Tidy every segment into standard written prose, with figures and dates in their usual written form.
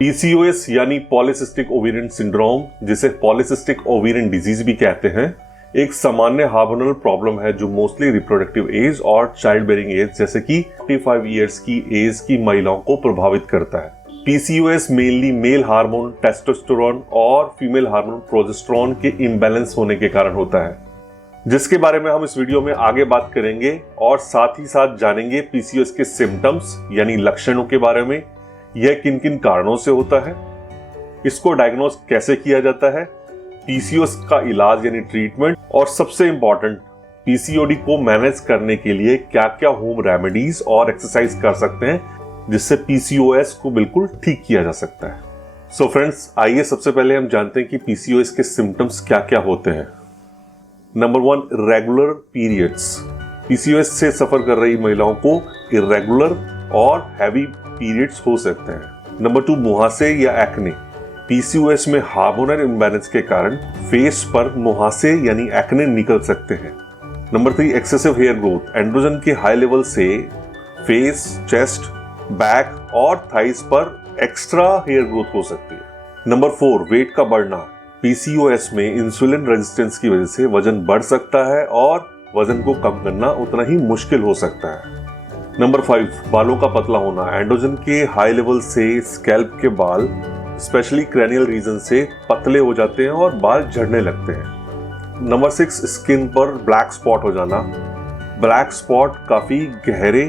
PCOS यानी polycystic ovarian syndrome, जिसे polycystic ovarian disease भी कहते हैं, एक सामान्य हार्मोनल प्रॉब्लम है जो मोस्टली रिप्रोडक्टिव एज और चाइल्ड बेयरिंग एज जैसे कि 45 इयर्स की एज की महिलाओं को प्रभावित करता है। PCOS mainly male hormone testosterone और फीमेल हार्मोन प्रोजेस्टेरोन के इम्बैलेंस होने के कारण होता है, जिसके बारे में हम इस वीडियो में आगे बात करेंगे और साथ ही साथ जानेंगे पीसीओएस के सिम्टम्स यानी लक्षणों के बारे में, यह किन किन कारणों से होता है, इसको डायग्नोज कैसे किया जाता है, पीसीओएस का इलाज यानी ट्रीटमेंट, और सबसे इंपॉर्टेंट पीसीओडी को मैनेज करने के लिए क्या क्या होम रेमेडीज और एक्सरसाइज कर सकते हैं जिससे पीसीओएस को बिल्कुल ठीक किया जा सकता है। सो फ्रेंड्स, आइए सबसे पहले हम जानते हैं कि पीसीओएस के सिम्टम्स क्या क्या होते हैं। Number 1, regular periods. पीसीओएस से सफर कर रही महिलाओं को इरेगुलर और हैवी पीरियड्स हो सकते हैं। नंबर 2, मुहासे या एक्ने। पीसीओएस में हार्मोनल इम्बैलेंस के कारण फेस पर मुहासे यानी एक्ने निकल सकते हैं। Number 3, excessive hair growth. Androgen के हाई लेवल से फेस, चेस्ट, बैक और थाइस पर एक्स्ट्रा हेयर ग्रोथ हो सकती है। नंबर 4, वेट का बढ़ना। पीसीओएस में इंसुलिन रेजिस्टेंस की वजह से वजन बढ़ सकता है और वजन को कम करना उतना ही मुश्किल हो सकता है। नंबर 5, बालों का पतला होना। एंड्रोजन के हाई लेवल से स्कैल्प के बाल स्पेशली क्रैनियल रीजन से पतले हो जाते हैं और बाल झड़ने लगते हैं। नंबर 6, स्किन पर ब्लैक स्पॉट हो जाना। ब्लैक स्पॉट काफी गहरे,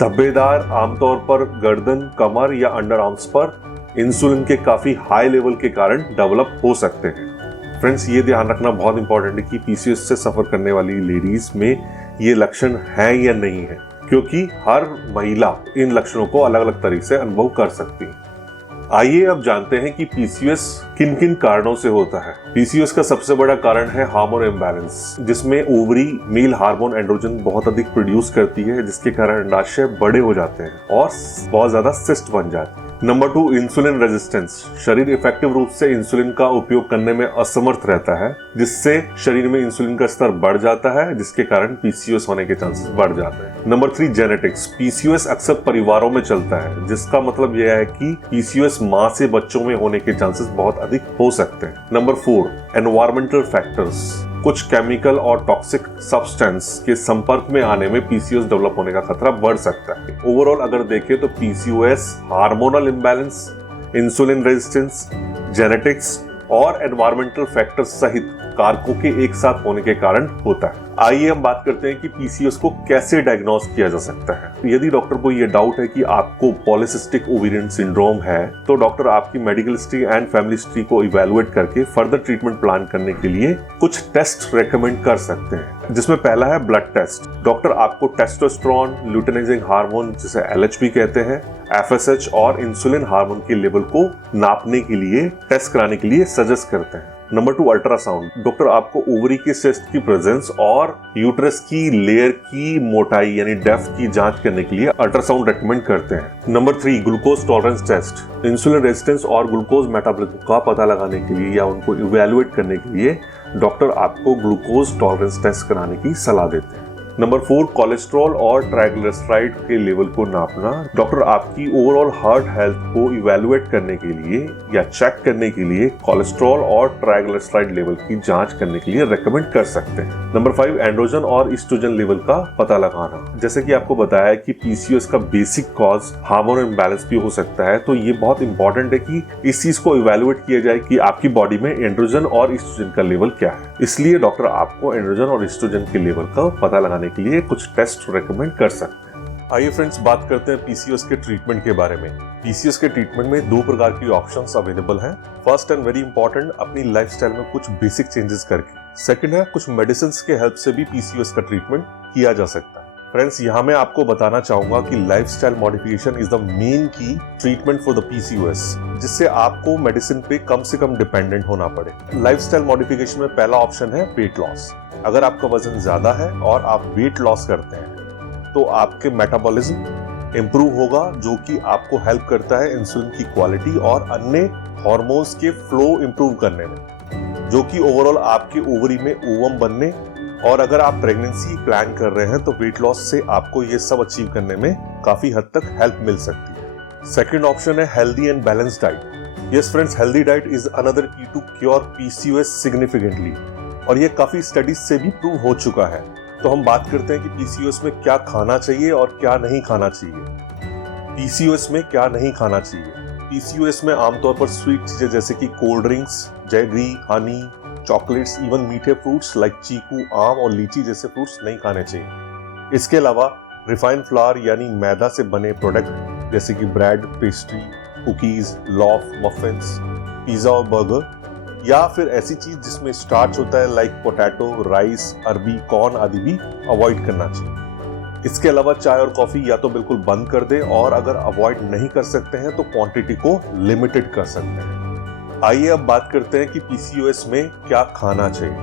धब्बेदार, आमतौर पर गर्दन, कमर या अंडर आर्म्स पर इंसुलिन के काफी हाई लेवल के कारण डेवलप हो सकते हैं। फ्रेंड्स, ये ध्यान रखना बहुत इंपॉर्टेंट है कि पीसीओएस से सफर करने वाली लेडीज में ये लक्षण है या नहीं है, क्योंकि हर महिला इन लक्षणों को अलग अलग तरीके से अनुभव कर सकती है। आइए अब जानते हैं कि पीसीओएस किन किन कारणों से होता है। पीसीओएस का सबसे बड़ा कारण है हार्मोन इम्बैलेंस, जिसमें ओवरी मेल हार्मोन एंड्रोजन बहुत अधिक प्रोड्यूस करती है, जिसके कारण अंडाशय बड़े हो जाते हैं और बहुत ज्यादा सिस्ट बन जाते हैं। Number 2, insulin resistance. शरीर इफेक्टिव रूप से इंसुलिन का उपयोग करने में असमर्थ रहता है, जिससे शरीर में इंसुलिन का स्तर बढ़ जाता है, जिसके कारण पीसीओएस होने के चांसेस बढ़ जाते हैं। Number 3, genetics. पीसीओएस अक्सर परिवारों में चलता है, जिसका मतलब यह है कि पीसीओएस मां से बच्चों में होने के चांसेस बहुत अधिक हो सकते हैं। Number 4, environmental factors. कुछ केमिकल और टॉक्सिक सब्सटेंस के संपर्क में आने में पीसीओएस डेवलप होने का खतरा बढ़ सकता है। ओवरऑल अगर देखें तो PCOS hormonal imbalance, insulin resistance, genetics और एनवायरमेंटल फैक्टर्स सहित कारकों के एक साथ होने के कारण होता है। आइए हम बात करते हैं कि पीसीओएस को कैसे डायग्नोस किया जा सकता है। यदि डॉक्टर को ये डाउट है कि आपको पॉलीसिस्टिक ओवेरियन सिंड्रोम है, तो डॉक्टर आपकी medical history and family history को इवैल्यूएट करके फर्दर ट्रीटमेंट प्लान करने के लिए कुछ टेस्ट रेकमेंड कर सकते हैं, जिसमें पहला है ब्लड टेस्ट। डॉक्टर आपको टेस्टोस्टेरोन, ल्यूटेनाइजिंग हार्मोन जिसे एलएचबी कहते हैं, एफएसएच और इंसुलिन हार्मोन के लेवल को नापने के लिए टेस्ट कराने के लिए सजेस्ट करते हैं। Number 2, ultrasound. डॉक्टर आपको ओवरी के सिस्ट की प्रेजेंस और यूट्रस की लेयर की मोटाई यानी डेप्थ की जांच करने के लिए अल्ट्रासाउंड रेकमेंड करते हैं। Number 3, glucose tolerance test. Insulin resistance और ग्लूकोज मेटाबॉलिज्म का पता लगाने के लिए या उनको इवैल्यूएट करने के लिए डॉक्टर आपको ग्लूकोज टॉलरेंस टेस्ट कराने की सलाह देते हैं। नंबर 4, कोलेस्ट्रॉल और ट्राइग्लिसराइड के लेवल को नापना। डॉक्टर आपकी ओवरऑल हार्ट हेल्थ को इवैल्यूएट करने के लिए या चेक करने के लिए कोलेस्ट्रॉल और ट्राइग्लिसराइड लेवल की जांच करने के लिए रेकमेंड कर सकते हैं। नंबर 5, एंड्रोजन और ईस्ट्रोजन लेवल का पता लगाना। जैसे कि आपको बताया कि पीसीओएस का बेसिक कॉज हार्मोन इम्बैलेंस भी हो सकता है, तो ये बहुत इंपॉर्टेंट है कि इस चीज को इवैल्यूएट किया जाए कि आपकी बॉडी में एंड्रोजन और ईस्ट्रोजन का लेवल क्या है। इसलिए डॉक्टर आपको एंड्रोजन और ईस्ट्रोजन के लेवल का पता लगाने के लिए कुछ टेस्ट रेकमेंड कर सकते हैं। आइए फ्रेंड्स, बात करते हैं पीसीओएस के ट्रीटमेंट के बारे में। पीसीओएस के ट्रीटमेंट में 2 प्रकार की ऑप्शंस अवेलेबल हैं। फर्स्ट एंड वेरी इंपॉर्टेंट, अपनी लाइफस्टाइल में कुछ बेसिक चेंजेस करके। सेकंड है, कुछ मेडिसिन के हेल्प से भी पीसीओएस का ट्रीटमेंट किया जा सकता है। फ्रेंड्स, यहाँ मैं आपको बताना चाहूंगा कि lifestyle modification is the main की ट्रीटमेंट फॉर द पीसीओएस, जिससे आपको मेडिसिन पे कम से कम डिपेंडेंट होना पड़े। लाइफस्टाइल मॉडिफिकेशन में पहला ऑप्शन है वेट लॉस। अगर आपका वजन ज्यादा है और आप वेट लॉस करते हैं तो आपके मेटाबॉलिज्म इंप्रूव होगा, जो कि आपको हेल्प करता है इंसुलिन की क्वालिटी और अन्य हार्मोन्स के फ्लो इंप्रूव करने में, जो कि ओवरऑल आपके ओवरी में ओवम बनने, और अगर आप प्रेगनेंसी प्लान कर रहे हैं तो वेट लॉस से आपको ये सब अचीव करने में काफी हद तक हेल्प मिल सकती है। सेकंड ऑप्शन है healthy and balanced diet. Yes friends, healthy diet is another की टू क्योर पीसीओएस सिग्निफिकेंटली, और ये काफी स्टडीज से भी प्रूव हो चुका है। तो हम बात करते हैं कि पीसीओएस में क्या खाना चाहिए और क्या नहीं खाना चाहिए। पीसीओएस में क्या नहीं खाना चाहिए। पीसीओएस में आमतौर पर स्वीट चीजें जैसे कि cold drinks, jaggery, Honey, chocolates, even मीठे फ्रूट्स लाइक चीकू, आम और लीची जैसे फ्रूट्स नहीं खाने चाहिए। इसके अलावा रिफाइंड फ्लावर यानी मैदा से बने प्रोडक्ट जैसे कि bread, pastry, cookies, loaf, muffins, pizza और बर्गर, या फिर ऐसी चीज जिसमें स्टार्च होता है लाइक पोटैटो, राइस, अरबी, कॉर्न आदि भी अवॉइड करना चाहिए। इसके अलावा चाय और कॉफी या तो बिल्कुल बंद कर दें, और अगर अवॉइड नहीं कर सकते हैं तो क्वांटिटी को लिमिटेड कर सकते हैं। आइए अब बात करते हैं कि पीसीओएस में क्या खाना चाहिए।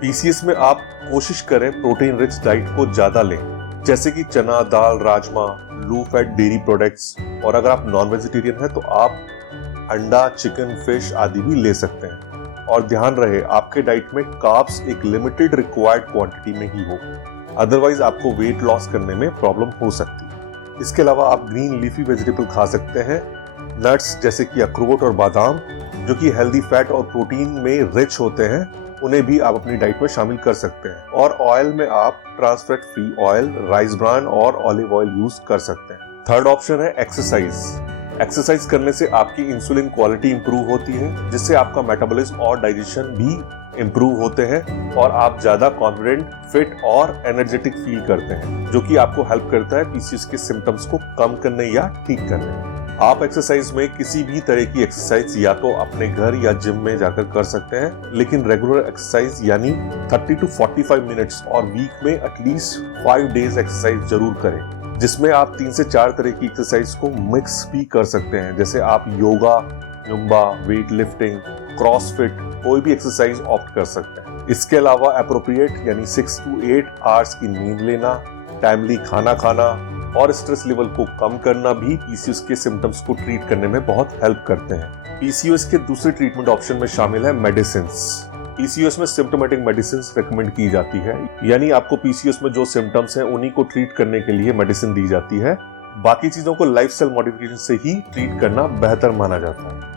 पीसीओएस में आप कोशिश करें प्रोटीन रिच डाइट को ज्यादा लें, जैसे कि चना दाल, राजमा, लो फैट डेयरी प्रोडक्ट्स, और अगर आप नॉन वेजिटेरियन हैं तो आप अंडा, चिकन, फिश आदि भी ले सकते हैं। और ध्यान रहे आपके डाइट में कार्ब्स एक लिमिटेड रिक्वायर्ड क्वांटिटी में ही हो, अदरवाइज आपको वेट लॉस करने में प्रॉब्लम हो सकती है। इसके अलावा आप ग्रीन लीफी वेजिटेबल खा सकते हैं, नट्स जैसे कि अखरोट और बादाम जो कि हेल्दी फैट और प्रोटीन में रिच होते हैं, उन्हें भी आप अपनी डाइट में शामिल कर सकते हैं। और ऑयल में आप trans fat free oil, rice bran और ऑलिव ऑयल यूज कर सकते हैं। थर्ड ऑप्शन है एक्सरसाइज। एक्सरसाइज करने से आपकी इंसुलिन क्वालिटी इंप्रूव होती है, जिससे आपका मेटाबॉलिज्म और डाइजेशन भी इंप्रूव होते हैं और आप ज्यादा कॉन्फिडेंट, फिट और एनर्जेटिक फील करते हैं, जो कि आपको हेल्प करता है पीसीओएस के सिम्टम्स को कम करने या ठीक करने में। आप एक्सरसाइज में किसी भी तरह की एक्सरसाइज या तो अपने घर या जिम में जाकर कर सकते हैं, लेकिन रेगुलर एक्सरसाइज यानी 30 to 45 मिनट्स और वीक में एटलीस्ट 5 डेज एक्सरसाइज जरूर करें, जिसमें आप 3 से 4 तरह की एक्सरसाइज को मिक्स भी कर सकते हैं, जैसे आप yoga, Zumba, weight lifting, CrossFit, कोई भी एक्सरसाइज ऑप्ट कर सकते हैं। इसके अलावा एप्रोप्रिएट यानी 6 to 8 आवर्स की नींद लेना, टाइमली खाना खाना और स्ट्रेस लेवल को कम करना भी पीसीओएस के सिम्टम्स को ट्रीट करने में बहुत हेल्प करते हैं। पीसीओएस के दूसरे ट्रीटमेंट ऑप्शन में शामिल है मेडिसिन्स। पीसीओएस में सिम्टोमेटिक मेडिसिन्स रेकमेंड की जाती है, यानी आपको पीसीओएस में जो सिम्टम्स हैं उन्हीं को ट्रीट करने के लिए मेडिसिन दी जाती है। बाकी चीजों को लाइफस्टाइल मॉडिफिकेशन से ही ट्रीट करना बेहतर माना जाता है।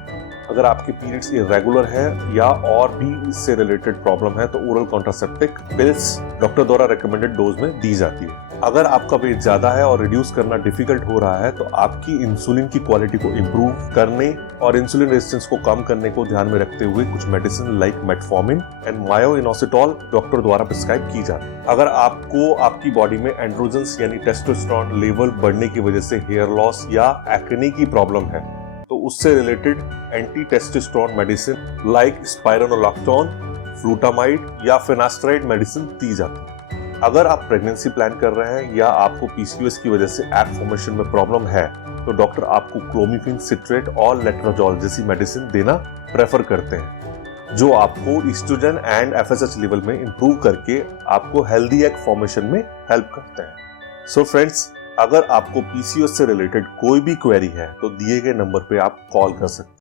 अगर आपके पीरियड्स इरेगुलर है या और भी इससे रिलेटेड प्रॉब्लम है तो ओरल कॉन्ट्रासेप्टिक पिल्स डॉक्टर द्वारा रिकमेंडेड डोज में दी जाती है। अगर आपका वेट ज्यादा है और रिड्यूस करना डिफिकल्ट हो रहा है तो आपकी इंसुलिन की क्वालिटी को इम्प्रूव करने और इंसुलिन रेजिस्टेंस को कम करने को ध्यान में रखते हुए कुछ medicine like metformin and myoinositol doctor द्वारा प्रिस्क्राइब की जाती है। अगर आपको आपकी बॉडी में एंड्रोजन्स यानी टेस्टोस्टेरोन लेवल बढ़ने की वजह से हेयर लॉस या एक्ने की प्रॉब्लम है तो उससे related anti testosterone medicine like spironolactone, flutamide या फिनास्ट्राइड मेडिसिन दी जाती है। अगर आप प्रेगनेंसी प्लान कर रहे हैं या आपको पीसीओएस की वजह से एग फॉर्मेशन में प्रॉब्लम है तो डॉक्टर आपको क्लोमिफेन सिट्रेट और लेट्रोजोल जैसी मेडिसिन देना प्रेफर करते हैं, जो आपको ईस्ट्रोजन एंड एफएसएच लेवल में इंप्रूव करके आपको हेल्दी एग फॉर्मेशन में हेल्प करते हैं। सो फ्रेंड्स, अगर आपको पीसीओएस से रिलेटेड कोई भी क्वेरी है तो दिए गए नंबर पे आप कॉल कर सकते हैं।